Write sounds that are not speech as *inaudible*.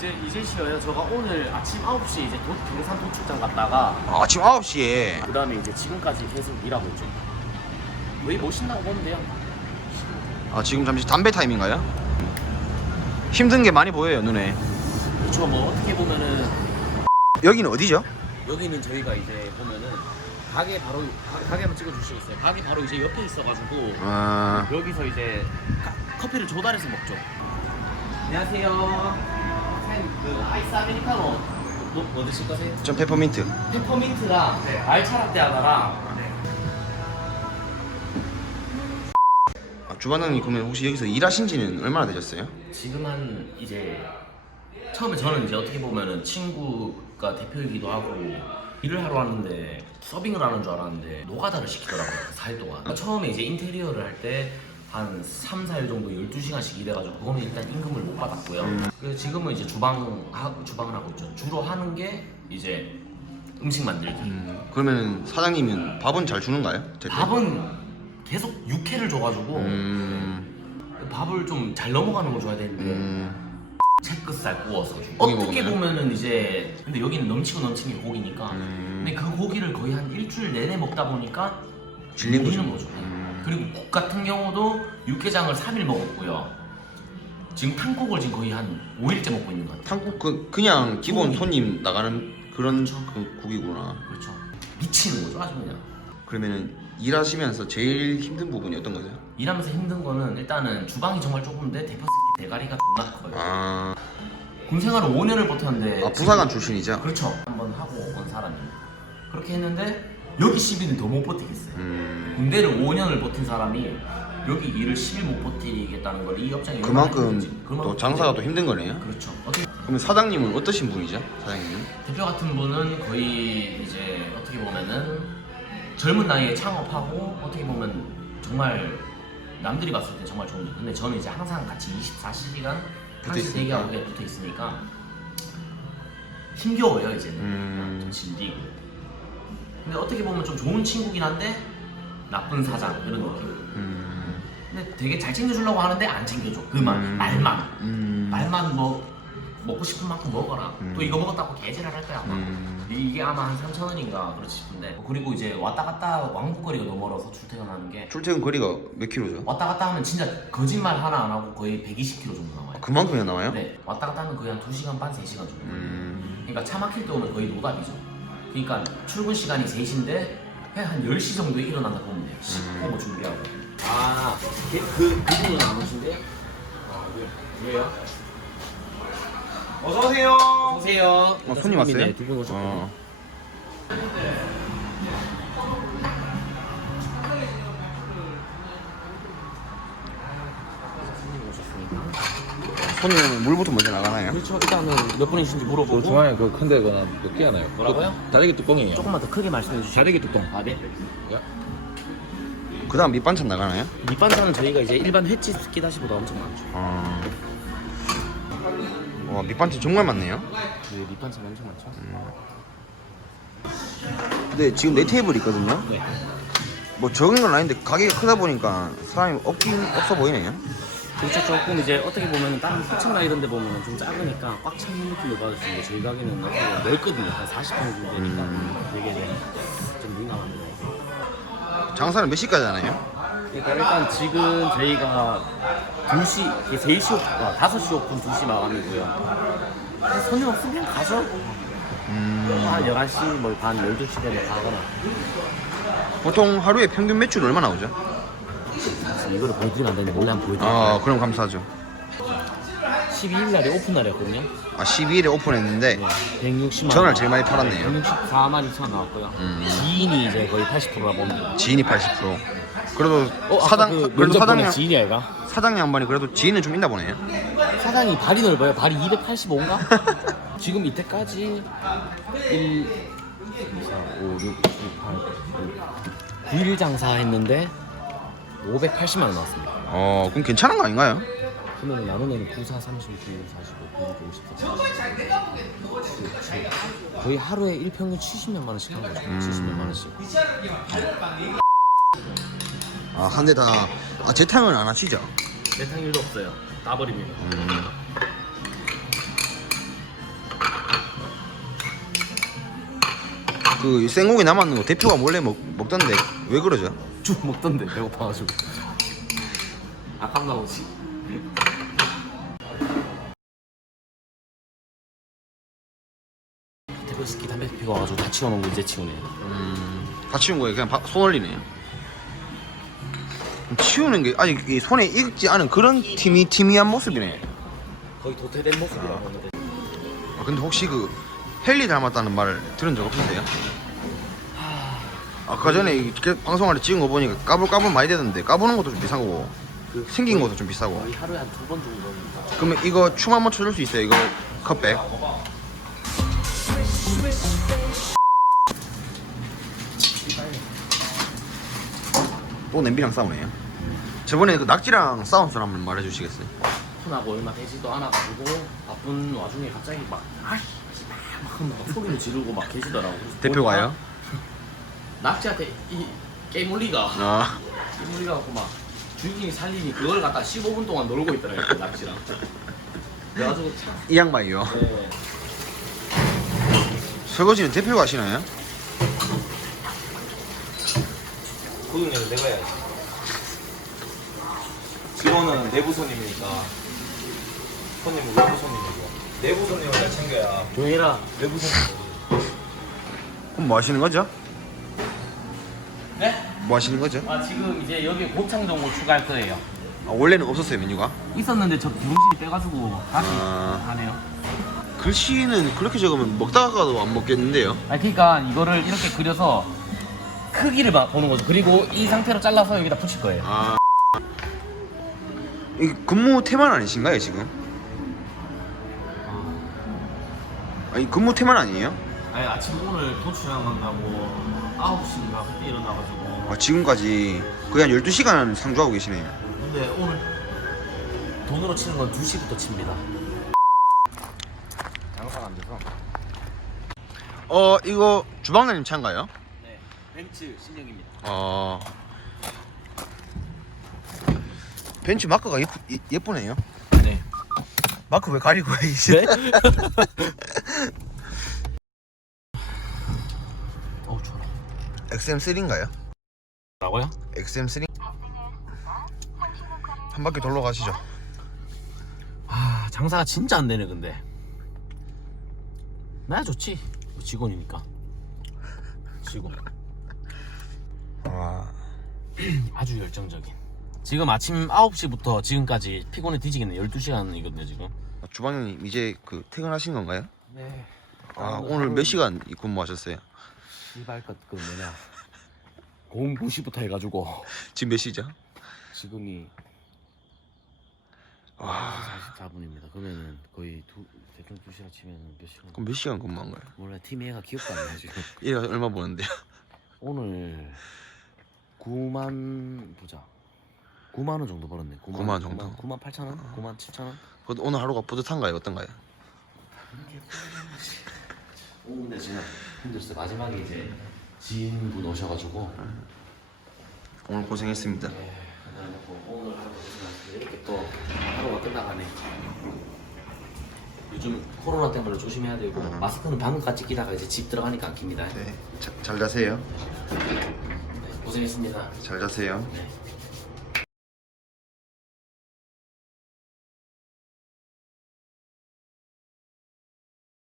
이제 이제 쉬어요. 저가 오늘 아침 9시 이제 도, 경산 도축장 갔다가 아, 아침 9시에 그 다음에 이제 지금까지 계속 일하고 있죠. 거의 못 쉰다고 보면 돼요. 아, 지금 잠시 담배 타임인가요? 힘든 게 많이 보여요, 눈에. 그렇죠. 뭐 어떻게 보면은 여기는 어디죠? 여기는 저희가 이제 보면은 가게 바로 가- 가게 한번 찍어주시겠어요? 가게 바로 이제 옆에 있어가지고 아, 여기서 이제 카- 커피를 조달해서 먹죠. 안녕하세요. 그 아이스 아메리카노 뭐, 뭐 드실 거세요? 좀 페퍼민트. 페퍼민트랑 말차 라떼 하나랑 아, 주반장님 그러면 혹시 여기서 일하신 지는 얼마나 되셨어요? 지금 한 이제 처음에 저는 이제 어떻게 보면은 친구가 대표이기도 하고 일을 하러 왔는데 서빙을 하는 줄 알았는데 노가다를 시키더라고요 그 4일 동안 그러니까 처음에 이제 인테리어를 할 때 한 3, 4일 정도 12시간씩 일해가지고 그거는 일단 임금을 못 받았고요 그래서 지금은 이제 주방, 하, 주방을 하고 있죠 주로 하는 게 이제 음식 만들기 그러면 사장님은 밥은 잘 주는가요? 제때? 밥은 계속 육회를 줘가지고 음, 밥을 좀 잘 넘어가는 걸 줘야 되는데 음, 채끝살 구워서 주- 고기 어떻게 먹으면? 보면은 이제 근데 여기는 넘치고 넘치는 게 고기니까 음. 근데 그 고기를 거의 한 일주일 내내 먹다 보니까 질린 거죠. 거죠 음. 그리고 국 같은 경우도 육개장을 3일 먹었고요. 지금 탕국을 지금 거의 한 5일째 먹고 있는 것 같아요. 한국 그 그냥 기본. 손님 나가는 그런 그 국이구나. 그렇죠. 미치는 거죠 아주 그냥. 그러면은 일하시면서 제일 힘든 부분이 어떤 거죠? 일하면서 힘든 거는 일단은 주방이 정말 좁은데 새끼 대가리가 존나 커요. 아, 군 생활을 5년을 버텼는데 아 부사관 출신이죠? 그렇죠. 한번 하고 온 사람이. 그렇게 했는데 여기 10일은 더못 버티겠어요 음, 군대를 5년을 버틴 사람이 여기 일을 10일 못 버티겠다는 걸 이 업장이 얼마나 그만큼. 또 장사가 또 힘든 거네요. 그렇죠 어떻게 그러면 사장님은 어떠신 분이죠? 사장님은? 대표 같은 분은 거의 이제 어떻게 보면은 젊은 나이에 창업하고 어떻게 보면 정말 남들이 봤을 때 정말 좋은 일 근데 저는 이제 항상 같이 24시간 붙어 한시 있으니까. 대기하고 붙어 있으니까 힘겨워요 이제는 음. 좀 질리고 근데 어떻게 보면 좀 좋은 친구긴 한데 나쁜 사장 이런 느낌. 음, 근데 되게 잘 챙겨주려고 하는데 안 챙겨줘. 그만 음. 말만. 음, 말만 뭐 먹고 싶은 만큼 먹어라. 음. 또 이거 먹었다고 개지랄 할 거야 아마. 음. 이게 아마 한 3천 원인가 그렇지 싶은데. 그리고 이제 왔다 갔다 왕복거리가 너무 멀어서 출퇴근하는 게 출퇴근 거리가 몇 킬로죠? 왔다 갔다 하면 진짜 거짓말 하나 안 하고 거의 120km 정도 나와요. 아, 그만큼이나 나와요? 네. 왔다 갔다 하면 거의 한 2시간 반 3시간 정도. 음, 그러니까 차 막힐 때 오면 거의 노답이죠 그러니까 출근 시간이 3시인데 한 10시 정도에 일어난다 보면 돼요 씻고 뭐 준비하고 아 그, 그 분은 안 오신대요? 아 왜, 왜요? 어서오세요. 오세요 어, 손님 왔어요? 두분 오셨거든요 어. 손님은 물부터 먼저 나가나요? 그렇죠 일단은 몇 분이신지 물어보고 저 중앙에 그 큰데 그거 몇개 하나요? 뭐라고요? 그 다대기 뚜껑이에요. 조금만 더 크게 말씀해 주시죠 다대기 뚜껑. 아 네? 그 다음 밑반찬 나가나요? 밑반찬은 저희가 이제 일반 횟집 스키다시보다 엄청 많죠 어. 와 밑반찬 정말 많네요. 네 밑반찬 엄청 많죠 근데 지금 네 테이블 있거든요. 네 뭐 적은 건 아닌데 가게가 크다 보니까 사람이 없긴 없어 보이네요. 그렇죠. 조금 이제 어떻게 보면 다른 포천나 이런 데 보면 좀 작으니까 꽉 찬 느낌을 받을 수 있는데 저희 가게는 어떻게 넓거든요. 한 40평 정도 되니까 되게 네, 좀 민감합니다 장사는 몇 시까지 하나요? 그러니까 일단 지금 저희가 2시, 3시 오픈, 아, 5시 오픈 2시 마감이고요. 손님 없으면 음, 한 11시, 뭐반 12시 되면 가거나. 보통 하루에 평균 매출 얼마 나오죠? 그래서 이거를 보여드리면 안 되는데 몰래 한번 보여드릴게요 아 그럼 감사하죠. 12일 날이 오픈 날이었거든요 아 12일에 오픈했는데 네, 160만 전화를 제일 많이 팔았네요. 164만 2천 원 나왔고요 음. 지인이 이제 거의 80%라 봅니다 지인이 80%. 그래도 어, 사장 그 그래도 면접 사장 보낸 양 지인이 아이가? 사장 양반이 그래도 지인은 좀 있나 보네요. 사장이 발이 넓어요 발이 285인가? *laughs* 지금 이때까지 1 2 4 5 6 7 8 9 9일 장사했는데 580만 원 나왔습니다. 어 그럼 괜찮은 거 아닌가요? 그러면 나누면 9, 4, 39, 45, 9, 54, 7, 거의 하루에 1평균 70몇만 원씩 한 거죠. 70몇만 원씩. 아 한 대 다. 아, 재탕을 안 하시죠? 내탕 일도 없어요. 따버립니다 그 생고기 남았는 거 대표가 몰래 먹, 먹던데 왜 그러죠? 쭉 먹던데 배고파가지고 아깝나 보지 대표스키 담배 피고 와가지고 다거 이제 치우네 다 치운 거예요. 그냥 바- 손 올리네요. 치우는 게 아직 이 손에 익지 않은 그런 팀이 팀이한 모습이네. 거의 도태된 모습이라고 하는데 아, 근데 혹시 그 헨리 닮았다는 말 들은 적 없으세요? 아까 전에 이렇게 방송할 때 찍은 거 보니까 까불까불 많이 되던데 까부는 것도 좀 비싸고 그 생긴 것도 좀 비싸고 거의 하루에 한 두 번 정도는 그러면 이거 춤 한번 춰줄 수 있어요? 이거 컵백 또 냄비랑 싸우네요 저번에 그 낙지랑 싸운 술 한번 말해주시겠어요? 폰하고 얼마 되지도 않아가지고 바쁜 와중에 갑자기 막 아이씨 막, 막 소리를 지르고 막 계시더라고 대표가요? 낙지한테 이 깨물리가 아 깨물리가 갖고 막 주인이 살리니 그걸 갖다 15분 동안 놀고 있더라고요 그 낙지랑 그래가지고 참 이 양반이요 네. 설거지는 대표가 하시나요? 고객님은 내가 해야지. 직원은 내부 손님이니까 손님은 외부 손님이고 내부 손님을 잘 챙겨야 조용해라 외부 손님. 그럼 뭐 하시는 거죠? 네? 뭐 하시는 거죠? 아 지금 이제 여기 곱창 전골 추가할 거예요 아, 원래는 없었어요 메뉴가 있었는데 저 부흥실이 빼가지고 다시 아. 하네요 글씨는 그렇게 적으면 먹다가도 안 먹겠는데요 아 그러니까 이거를 이렇게 그려서 크기를 봐- 보는 거죠 그리고 이 상태로 잘라서 여기다 붙일 거예요 아. 이 근무 태만 아니신가요 지금? 아니 근무 태만 아니에요? 아니 아침 오늘 도출장 간다고 9시인가 그때 일어나가지고. 아, 지금까지 거의 한 12시간 상주하고 계시네요. 근데 오늘 돈으로 치는 건 2시부터 칩니다. 장사가 안 돼서. 어 이거 주방장님 차인가요? 네 벤츠 신형입니다. 어 벤츠 마크가 예쁘, 예- 예쁘네요. 네 마크 왜 가리고 해 이제? *laughs* 어우 좋아. XM3인가요? 뭐라고요? XM3 한 바퀴 돌러 가시죠. 아 장사가 진짜 안 되네 근데. 나야 좋지. 직원이니까. 직원. 와 *clears throat* 아주 열정적인 지금 아침 9시부터 지금까지 피곤해 뒤지겠네 12시간이거든요 지금 주방장님 이제 그 퇴근하신 건가요? 네 아 오늘 몇 시간 근무하셨어요? 이발 것 그 뭐냐 *laughs* 공 9시부터 해가지고 지금 몇 시죠? 지금이 와 44분입니다 그러면은 거의 두 대충 2시간 치면 몇 시간 그럼 몇 시간 근무한 거예요? 몰라 팀 애가 기억도 안 나 지금 *laughs* 일 얼마 버는데요? 오늘 9만 보자 9만 원 정도 벌었네. 9만, 9만 정도? 9만 8천 원? 9만 7천 원? 그래도 오늘 하루가 뿌듯한가요? 어떤가요? 오 근데 진짜 힘들었어요. 마지막에 이제 지인분 오셔가지고. 오늘 고생했습니다. 네, 오늘 하루 고생하셨는데 이렇게 또 하루가 끝나가네. 요즘 코로나 때문에 조심해야 되고 마스크는 방금까지 끼다가 이제 집 들어가니까 안 낍니다. 네, 자, 잘 자세요. 네, 고생했습니다. 잘 자세요. 네.